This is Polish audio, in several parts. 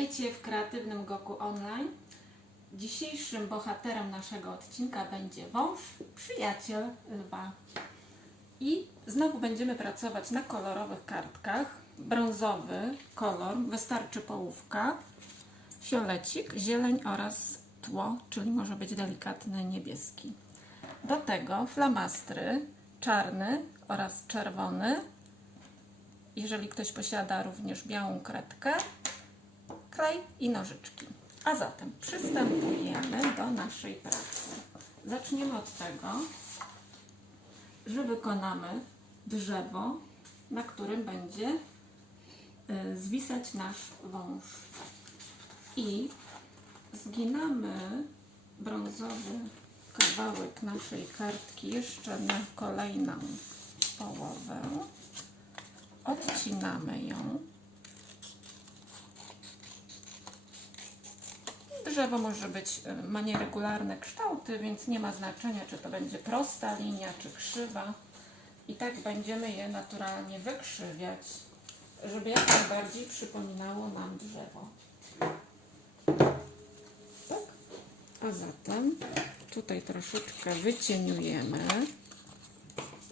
Witajcie w Kreatywnym Goku Online. Dzisiejszym bohaterem naszego odcinka będzie wąż, przyjaciel lwa. I znowu będziemy pracować na kolorowych kartkach. Brązowy kolor, wystarczy połówka, fiolecik, zieleń oraz tło, czyli może być delikatny niebieski. Do tego flamastry czarny oraz czerwony. Jeżeli ktoś posiada również białą kredkę, klej i nożyczki. A zatem przystępujemy do naszej pracy. Zaczniemy od tego, że wykonamy drzewo, na którym będzie y, zwisać nasz wąż. I zginamy brązowy kawałek naszej kartki jeszcze na kolejną połowę. Odcinamy ją. Drzewo może być, y, ma nieregularne kształty, więc nie ma znaczenia, czy to będzie prosta linia, czy krzywa. I tak będziemy je naturalnie wykrzywiać, żeby jak najbardziej przypominało nam drzewo. Tak? A zatem tutaj troszeczkę wycieniujemy,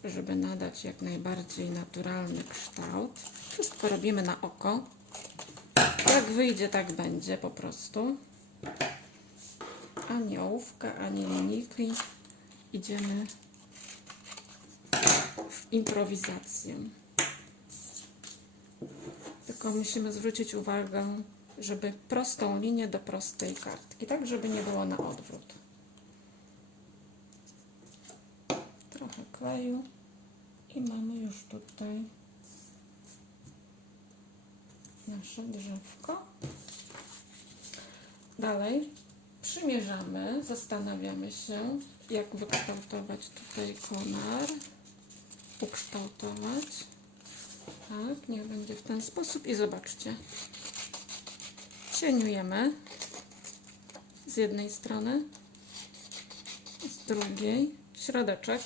żeby nadać jak najbardziej naturalny kształt. Wszystko robimy na oko. Jak wyjdzie, tak będzie po prostu. Ani ołówka, ani linijki. Idziemy w improwizację. Tylko musimy zwrócić uwagę, żeby prostą linię do prostej kartki, tak żeby nie było na odwrót. Trochę kleju i mamy już tutaj nasze drzewko. Dalej przymierzamy, zastanawiamy się, jak wykształtować tutaj konar, ukształtować. Tak, niech będzie w ten sposób i zobaczcie. Cieniujemy z jednej strony, z drugiej, środeczek.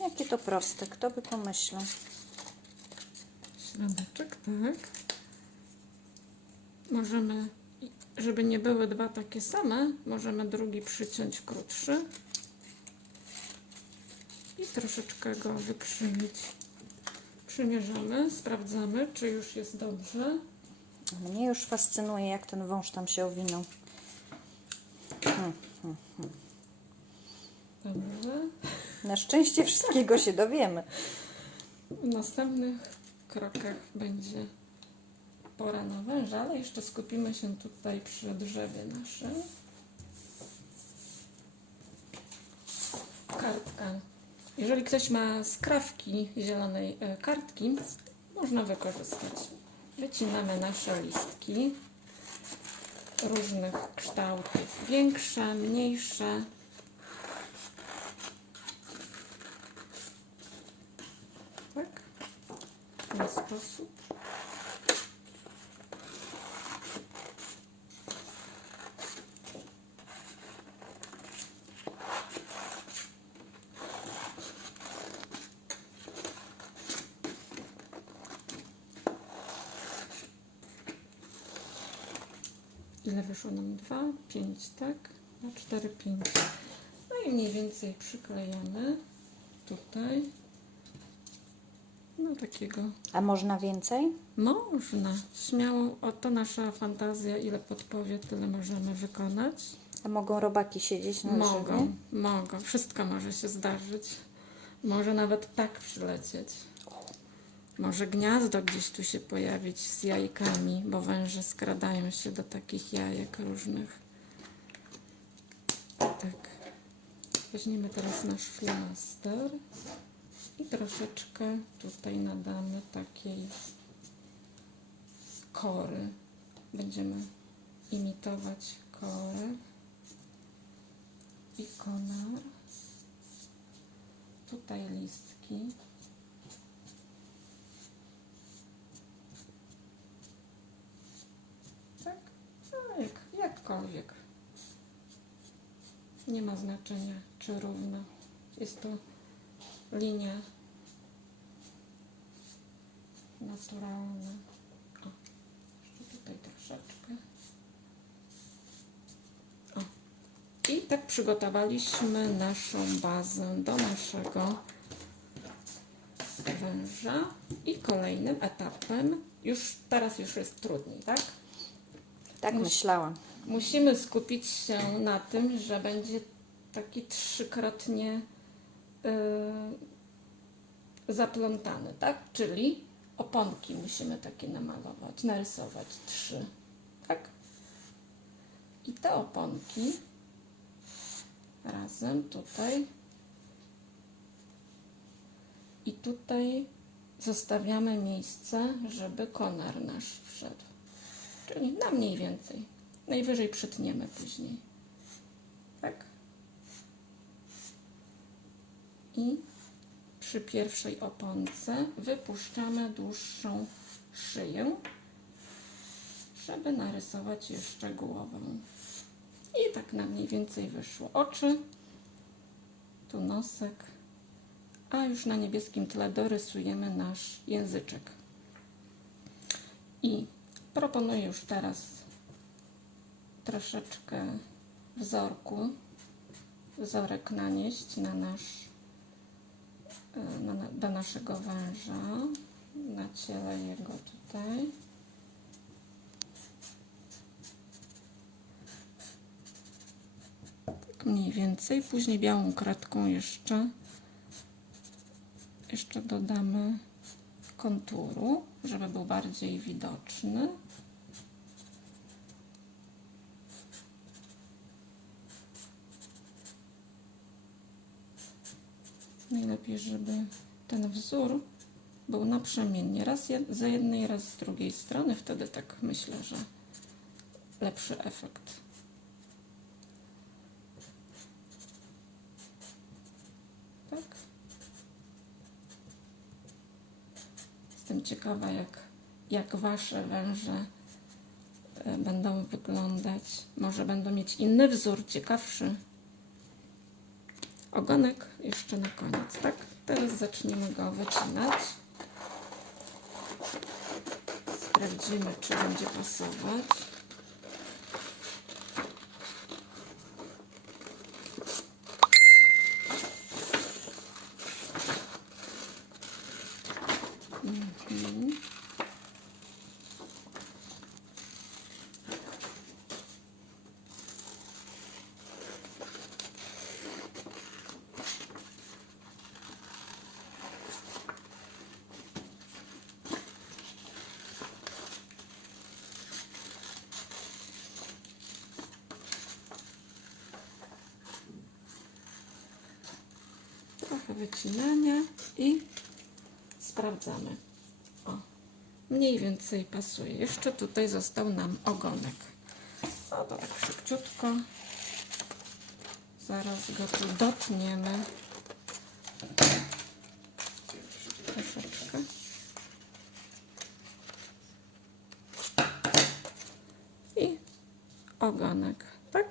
Jakie to proste, kto by pomyślał? Środeczek, tak. Możemy, żeby nie były dwa takie same, możemy drugi przyciąć krótszy i troszeczkę go wykrzywić. Przymierzamy, sprawdzamy, czy już jest dobrze. Mnie już fascynuje, jak ten wąż tam się owinął. Hmm. Dobrze. Na szczęście wszystkiego się dowiemy. W następnych krokach będzie pora na węża, ale jeszcze skupimy się tutaj przy drzewie naszym. Kartka. Jeżeli ktoś ma skrawki zielonej e, kartki, można wykorzystać. Wycinamy nasze listki różnych kształtów, większe, mniejsze. Tak, w ten sposób. Ile wyszło nam? 2, 5, tak? Na 4, 5. No i mniej więcej przyklejamy tutaj. No takiego A można więcej? można. Śmiało, oto nasza fantazja, ile podpowie, tyle możemy wykonać. A mogą robaki siedzieć na Mogą, drzewie? mogą. Wszystko może się zdarzyć. Może nawet ptak przylecieć. Może gniazdo gdzieś tu się pojawić z jajkami, bo węże skradają się do takich jajek różnych. Tak. Weźmiemy teraz nasz flamaster i troszeczkę tutaj nadamy takiej kory. Będziemy imitować korę i konar. Tutaj listki. Tak? No, jak, jakkolwiek. Nie ma znaczenia, czy równo. Jest to linia naturalna. O. tutaj troszeczkę. O. I tak przygotowaliśmy naszą bazę do naszego węża. I kolejnym etapem, już teraz już jest trudniej, tak? Tak myślałam. Musimy skupić się na tym, że będzie taki trzykrotnie yy, zaplątany, tak? Czyli oponki musimy takie namalować, narysować trzy, tak? I te oponki razem tutaj i tutaj zostawiamy miejsce, żeby konar nasz wszedł. Czyli na mniej więcej. Najwyżej przytniemy później. Tak? I przy pierwszej oponce wypuszczamy dłuższą szyję, żeby narysować jeszcze głowę. I tak na mniej więcej wyszło oczy, tu nosek, a już na niebieskim tle dorysujemy nasz języczek. I proponuję już teraz troszeczkę wzorku, wzorek nanieść na nasz, na, do naszego węża, na ciele jego tutaj. Tak mniej więcej. Później białą kratką jeszcze, jeszcze dodamy konturu, żeby był bardziej widoczny. Najlepiej, żeby ten wzór był naprzemiennie, raz jed- z jednej, raz z drugiej strony. Wtedy tak myślę, że lepszy efekt. Tak. Jestem ciekawa, jak, jak Wasze węże e, będą wyglądać. Może będą mieć inny wzór, ciekawszy. Ogonek jeszcze na koniec, tak? Teraz zaczniemy go wycinać. Sprawdzimy, czy będzie pasować. Mhm. Trochę wycinania i sprawdzamy. O, mniej więcej pasuje. Jeszcze tutaj został nam ogonek. No to tak szybciutko. Zaraz go tu dotniemy. Troszeczkę. I ogonek, tak?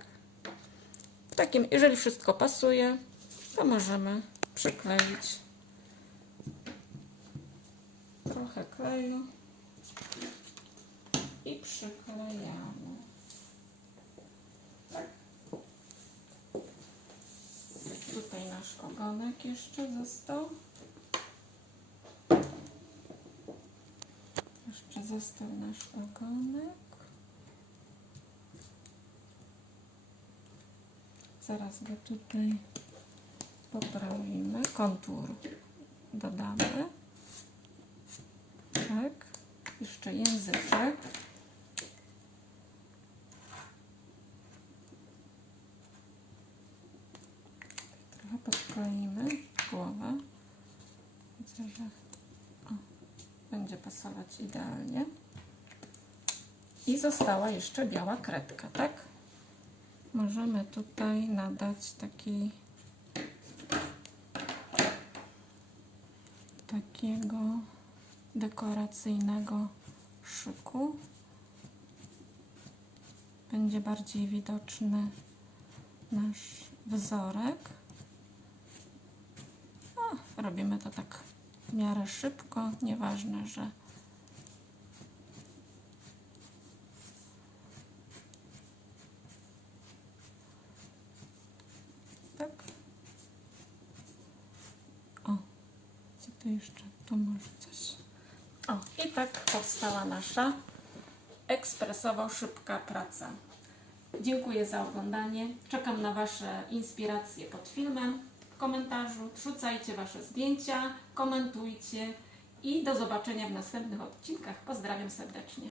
Takim, jeżeli wszystko pasuje, to możemy przykleić trochę kleju i przyklejamy. Tak. Tutaj nasz ogonek jeszcze został. Jeszcze został nasz ogonek. Zaraz go tutaj poprawimy. Kontur dodamy. Tak. Jeszcze języczek. Trochę podkleimy głowę. Widzę, że o, będzie pasować idealnie. I została jeszcze biała kredka, tak? Możemy tutaj nadać takiej takiego dekoracyjnego szyku. Będzie bardziej widoczny nasz wzorek. Robimy to tak w miarę szybko, nieważne, że To jeszcze tu może coś. O, i tak powstała nasza ekspresowo szybka praca. Dziękuję za oglądanie. Czekam na Wasze inspiracje pod filmem. W komentarzu wrzucajcie Wasze zdjęcia, komentujcie i do zobaczenia w następnych odcinkach. Pozdrawiam serdecznie.